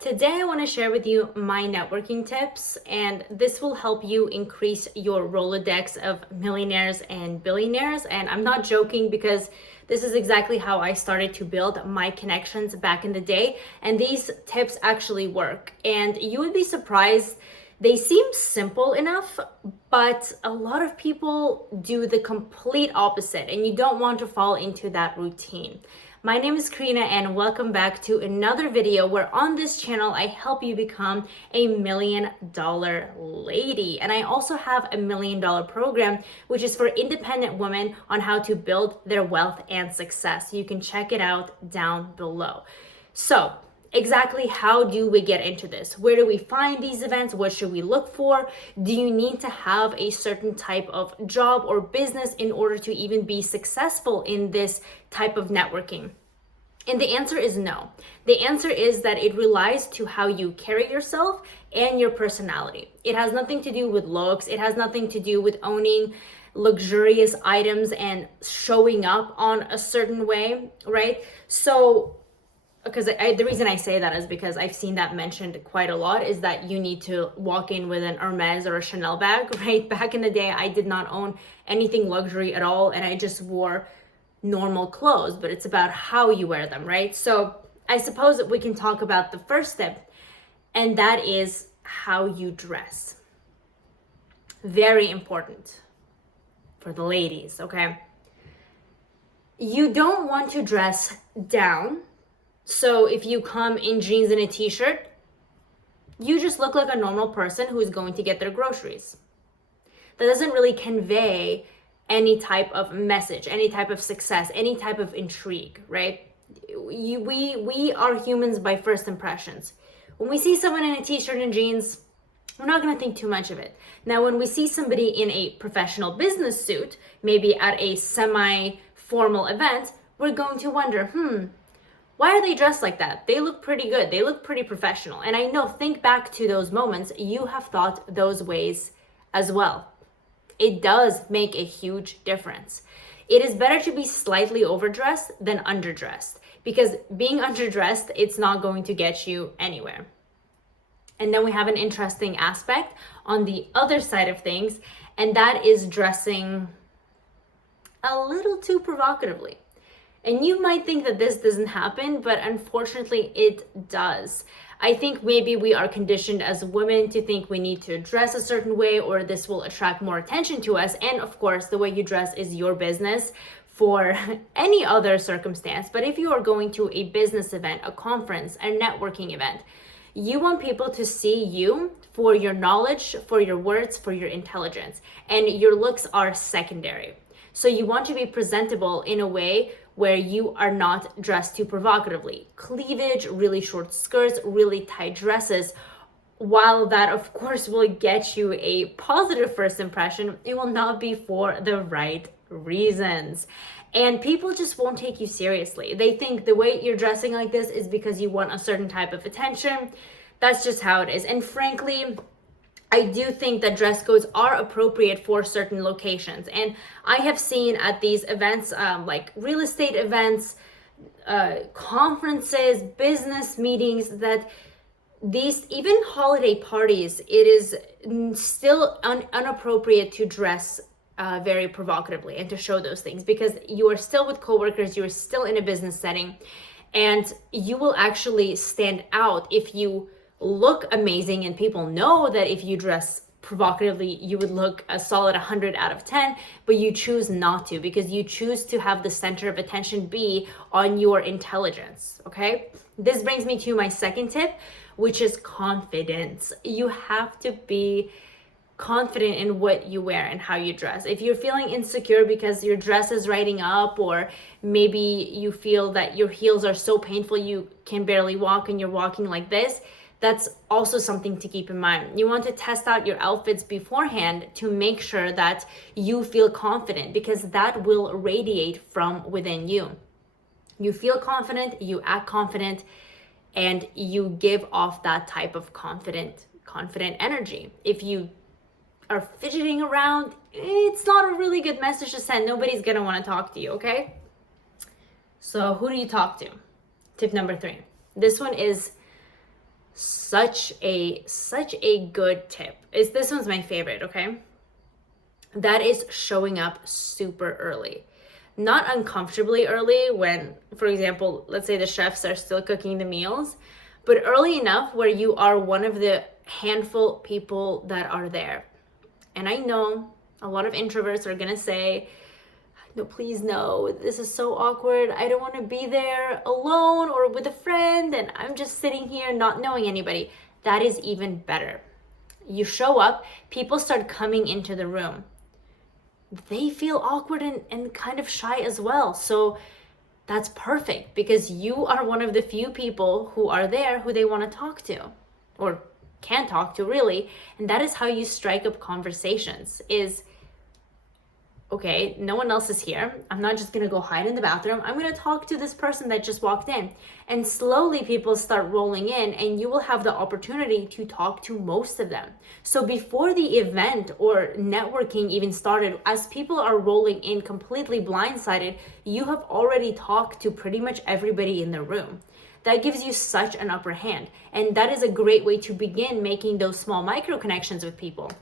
Today, I want to share with you my networking tips, and this will help you increase your Rolodex of millionaires and billionaires. And I'm not joking because this is exactly how I started to build my connections back in the day. And these tips actually work. And you would be surprised. They seem simple enough, but a lot of people do the complete opposite, and you don't want to fall into that routine. My name is Karina, and welcome back to another video where on this channel I help you become a $1 million lady. And I also have a $1 million program, which is for independent women on how to build their wealth and success. You can check it out down below. So exactly how do we get into this? Where do we find these events? What should we look for? Do you need to have a certain type of job or business in order to even be successful in this type of networking? And the answer is no. The answer is that it relies to how you carry yourself and your personality. It has nothing to do with looks. It has nothing to do with owning luxurious items and showing up on a certain way, right? So because the reason I say that is because I've seen that mentioned quite a lot, is that you need to walk in with an Hermes or a Chanel bag, right? Back in the day, I did not own anything luxury at all, and I just wore normal clothes, but it's about how you wear them, right? So I suppose that we can talk about the first step, and that is how you dress. Very important for the ladies, okay? You don't want to dress down. So if you come in jeans and a t-shirt, you just look like a normal person who's going to get their groceries. That doesn't really convey any type of message, any type of success, any type of intrigue, right? We are humans by first impressions. When we see someone in a t-shirt and jeans, we're not going to think too much of it. Now, when we see somebody in a professional business suit, maybe at a semi-formal event, we're going to wonder, why are they dressed like that? They look pretty good. They look pretty professional. And I know, think back to those moments, you have thought those ways as well. It does make a huge difference. It is better to be slightly overdressed than underdressed, because being underdressed, it's not going to get you anywhere. And then we have an interesting aspect on the other side of things, and that is dressing a little too provocatively. And you might think that this doesn't happen, but unfortunately it does. I think maybe we are conditioned as women to think we need to dress a certain way, or this will attract more attention to us. And of course, the way you dress is your business for any other circumstance. But if you are going to a business event, a conference, a networking event, you want people to see you for your knowledge, for your words, for your intelligence, and your looks are secondary. So you want to be presentable in a way where you are not dressed too provocatively. Cleavage, really short skirts, really tight dresses. While that, of course, will get you a positive first impression, it will not be for the right reasons. And people just won't take you seriously. They think the way you're dressing like this is because you want a certain type of attention. That's just how it is. And frankly, I do think that dress codes are appropriate for certain locations. And I have seen at these events, like real estate events, conferences, business meetings, that these, even holiday parties, it is still inappropriate to dress very provocatively and to show those things, because you are still with coworkers, you are still in a business setting, and you will actually stand out if you look amazing, and people know that if you dress provocatively, you would look a solid 100 out of 10, but you choose not to, because you choose to have the center of attention be on your intelligence, okay? This brings me to my second tip, which is confidence. You have to be confident in what you wear and how you dress. If you're feeling insecure because your dress is riding up, or maybe you feel that your heels are so painful you can barely walk and you're walking like this, that's also something to keep in mind. You want to test out your outfits beforehand to make sure that you feel confident, because that will radiate from within you. You feel confident, you act confident, and you give off that type of confident energy. If you are fidgeting around, it's not a really good message to send. Nobody's gonna want to talk to you, okay? So who do you talk to? Tip number 3. This one is such a good tip. This one's my favorite, okay? That is showing up super early. Not uncomfortably early when, for example, let's say the chefs are still cooking the meals, but early enough where you are one of the handful people that are there. And I know a lot of introverts are gonna say, no, please no, this is so awkward. I don't want to be there alone or with a friend and I'm just sitting here not knowing anybody. That is even better. You show up, people start coming into the room. They feel awkward and kind of shy as well. So that's perfect because you are one of the few people who are there who they want to talk to or can talk to really. And that is how you strike up conversations is, okay, no one else is here. I'm not just gonna go hide in the bathroom. I'm gonna talk to this person that just walked in. And slowly people start rolling in and you will have the opportunity to talk to most of them. So before the event or networking even started, as people are rolling in completely blindsided, you have already talked to pretty much everybody in the room. That gives you such an upper hand. And that is a great way to begin making those small micro connections with people.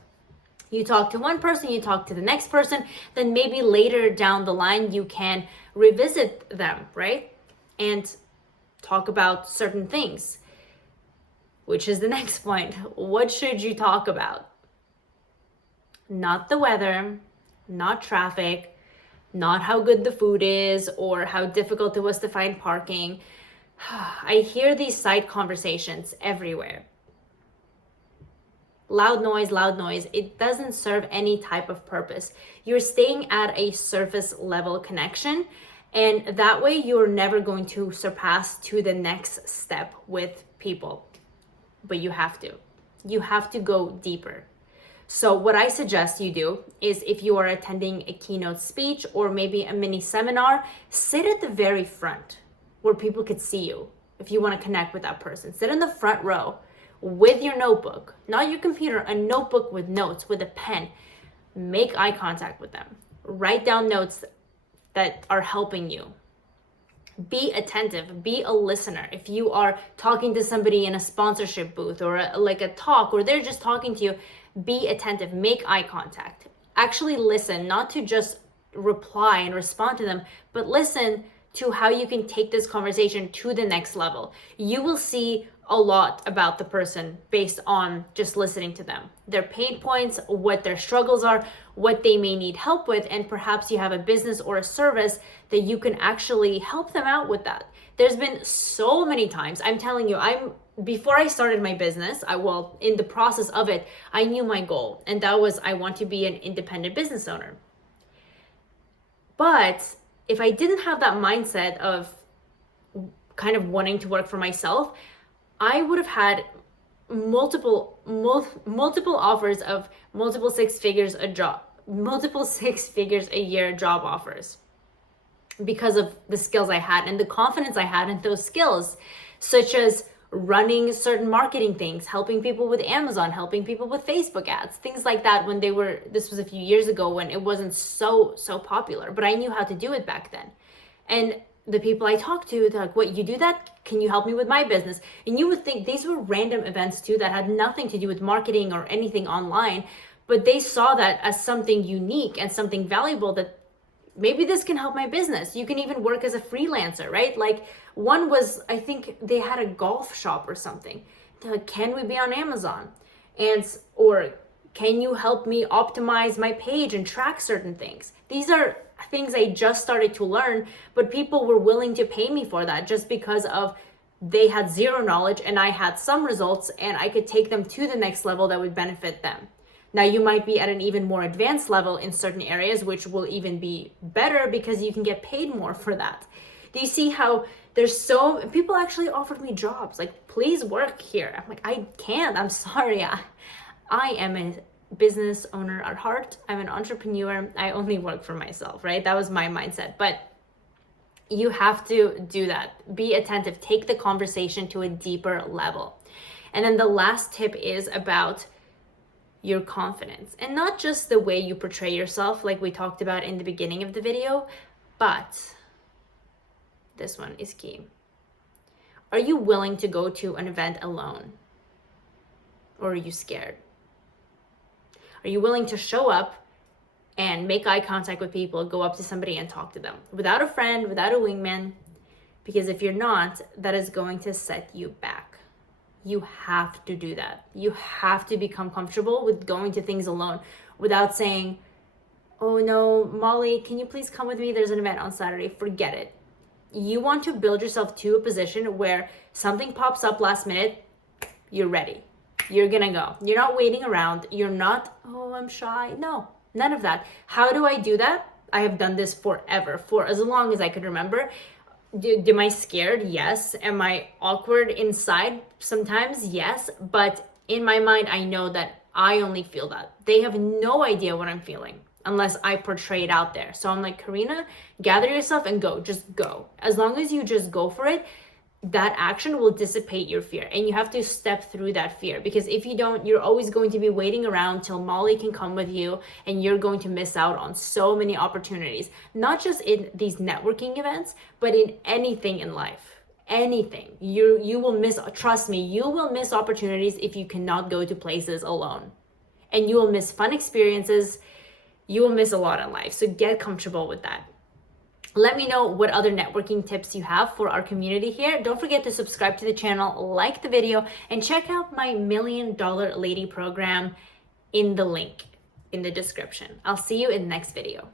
You talk to one person, you talk to the next person, then maybe later down the line you can revisit them, right? And talk about certain things, which is the next point. What should you talk about? Not the weather, not traffic, not how good the food is or how difficult it was to find parking. I hear these side conversations everywhere. Loud noise, it doesn't serve any type of purpose. You're staying at a surface level connection, and that way you're never going to surpass to the next step with people. But you have to go deeper. So what I suggest you do is if you are attending a keynote speech or maybe a mini seminar, sit at the very front where people could see you. If you want to connect with that person, sit in the front row with your notebook, not your computer, a notebook with notes, with a pen. Make eye contact with them. Write down notes that are helping you. Be attentive, be a listener. If you are talking to somebody in a sponsorship booth or like a talk, or they're just talking to you, be attentive, make eye contact. Actually listen, not to just reply and respond to them, but listen to how you can take this conversation to the next level. You will see a lot about the person based on just listening to them, their pain points, what their struggles are, what they may need help with, and perhaps you have a business or a service that you can actually help them out with that. There's been so many times, I'm telling you, before I started my business, in the process of it, I knew my goal, and that was I want to be an independent business owner. But if I didn't have that mindset of kind of wanting to work for myself, I would have had multiple offers of multiple six figures a year job offers because of the skills I had and the confidence I had in those skills, such as running certain marketing things, helping people with Amazon, helping people with Facebook ads, things like that this was a few years ago when it wasn't so popular, but I knew how to do it back then. And the people I talked to, they're like, what, you do that? Can you help me with my business? And you would think these were random events too that had nothing to do with marketing or anything online, but they saw that as something unique and something valuable that maybe this can help my business. You can even work as a freelancer, right? Like one was, I think they had a golf shop or something. They're like, can we be on Amazon? Or can you help me optimize my page and track certain things? These are things I just started to learn, but people were willing to pay me for that just because of they had zero knowledge and I had some results and I could take them to the next level that would benefit them. Now you might be at an even more advanced level in certain areas, which will even be better because you can get paid more for that. Do you see how people actually offered me jobs, like, please work here. I'm like, I can't, I'm sorry. I am a business owner at heart. I'm an entrepreneur. I only work for myself, right? That was my mindset. But you have to do that. Be attentive. Take the conversation to a deeper level. And then the last tip is about your confidence, and not just the way you portray yourself like we talked about in the beginning of the video, but this one is key. Are you willing to go to an event alone? Or are you scared? Are you willing to show up and make eye contact with people, go up to somebody and talk to them without a friend, without a wingman? Because if you're not, that is going to set you back. You have to do that. You have to become comfortable with going to things alone without saying, oh no, Molly, can you please come with me? There's an event on Saturday. Forget it. You want to build yourself to a position where something pops up last minute, you're ready. You're gonna go. You're not waiting around. You're not, oh, I'm shy. No, none of that. How do I do that? I have done this forever, for as long as I could remember. Am I scared? Yes. Am I awkward inside? Sometimes, yes. But in my mind, I know that I only feel that. They have no idea what I'm feeling unless I portray it out there. So I'm like, Karina, gather yourself and go. Just go. As long as you just go for it, that action will dissipate your fear, and you have to step through that fear, because if you don't, you're always going to be waiting around till Molly can come with you, and you're going to miss out on so many opportunities, not just in these networking events, but in anything in life. Anything. You will miss, trust me, you will miss opportunities if you cannot go to places alone, and you will miss fun experiences. You will miss a lot in life. So get comfortable with that. Let me know what other networking tips you have for our community here. Don't forget to subscribe to the channel, like the video, and check out my $1 Million Lady program in the link in the description. I'll see you in the next video.